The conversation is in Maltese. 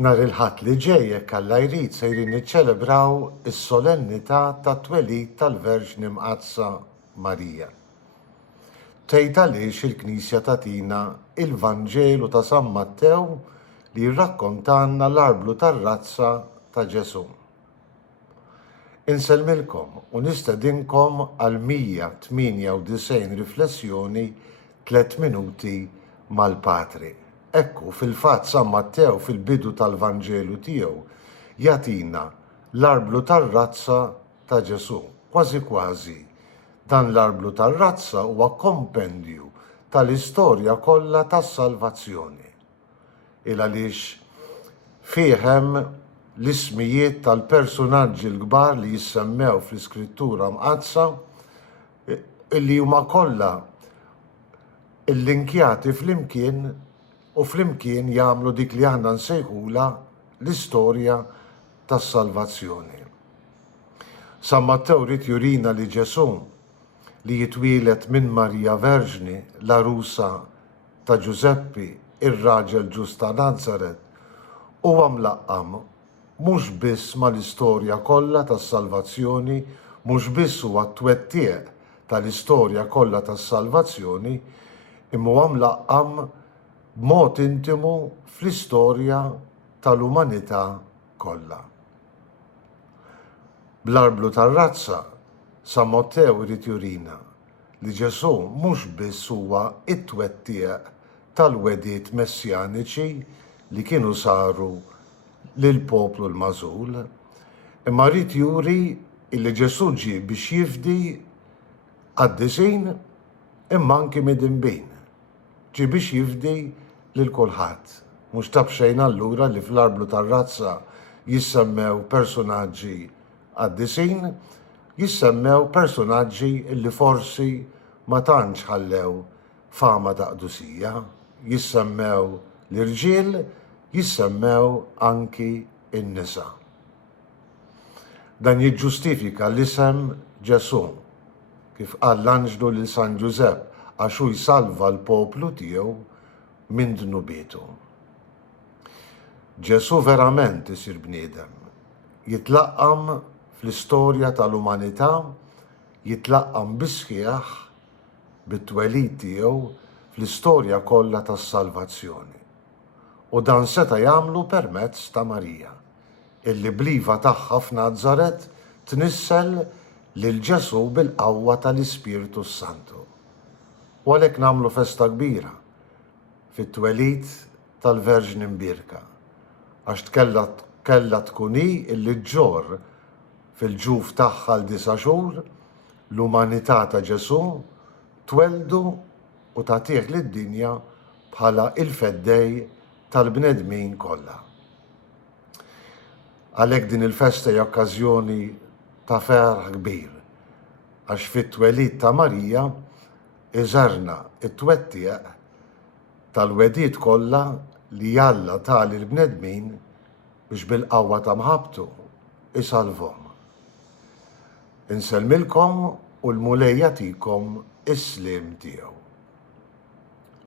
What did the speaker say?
Nhar il-ħadd li ġej jekk Alla jrid sejrin niċċelebraw is-solennità tat-twelid tal-Verġni Mqazza Marija. Tgħid għaliex il-Knisja tagħtina il-Vanġelu ta' San Mattew li jirrakkontanna l-arblu tar-razza ta' Ġesu. Insellmilkom u nistedinkom għal 198 riflessjoni 3 minuti mal-Patri. Ekku, fil-fatt San Mattew fil-bidu tal-Vanġelu tiegħu jagħtina l-arblu tar-razza ta' Ġesu. Kważi kważi dan l-arblu tar-razza huwa kompendju tal-istorja kollha tas-salvazzjoni. Il għaliex fihem l-ismijiet tal-personaġġi l-kbar li jissemmew fl-Iskrittura Mqazza illi huma kollha illinkjati flimkien u flimkien jagħmlu dik li aħna nsejħula l-istorja tas-salvazzjoni. San Mattew rid jurina li Ġesu li jitwielet minn Marija Verġni, l-arusa ta' Ġuseppi, ir-raġel ġust ta' Nazaret, huwa mlaqqam mhux biss mal-istorja kollha tas-salvazzjoni, mhux biss huwa t-twettieq tal-istorja kollha tas-salvazzjoni, imma huwa mlaqqam b'mod intimu fl-istorja tal-umanità kollha. Bl-arblu tar-razza, San Mattew irid jurina li Ġesu mhux biss huwa t-twettieq tal-wediet messjaniċi li kienu saru lill-poplu l-magħżul, imma rrid juri li Ġesu ġie biex jifdi għad-disgħin imma anki mid-dinbin. Ġie biex jifdi lil kulħadd. Mhux ta' bxejn allura li fl-arblu tar-razza jissemmew personaġġi għad-disgħin, jissemmew personaġġi li forsi ma tantx ħallew fama ta' qdusija, jissemmew l-irġiel, jissemmew anki n-nisa. Dan jiġġustifika l-isem Ġesu, kif qal l-anġlu lil San Ġusepp għax hu jsalva l-poplu tiegħu minn dnubietu. Ġesu verament isir bniedem, jitlaqqam fl-istorja tal-umanità, jitlaqqam bisħieħ bit-twelid tiegħu fl-istorja kollha tas-salvazzjoni. U dan seta' jagħmlu permezz ta' Marija, illi bliva tagħha f'Nażaret tnissel lil Ġesu bil-qawwa tal-Ispiritu Santu. U għalhekk nagħmlu festa kbira fit-twelid tal-Verġni Mbierka, għax kellha tkun hi illi ġġorr fil-ġuf tagħha l-9 xhur l-umanità ta' Ġesu tweldu u tagħtih lid-dinja bħala il-feddej tal-bnedmin kollha. Għalhekk din il-festa hija okkażjoni ta' ferħ kbir, għax fit-twelid ta' Marija iżarna t-twettieq tal-wediet kollha li Alla ta' lill-bnedmin biex bil-qawwa ta' mħabbtu isalvhom. Insellmilkom u l-mulej jagħtikom is-sliem tiegħu.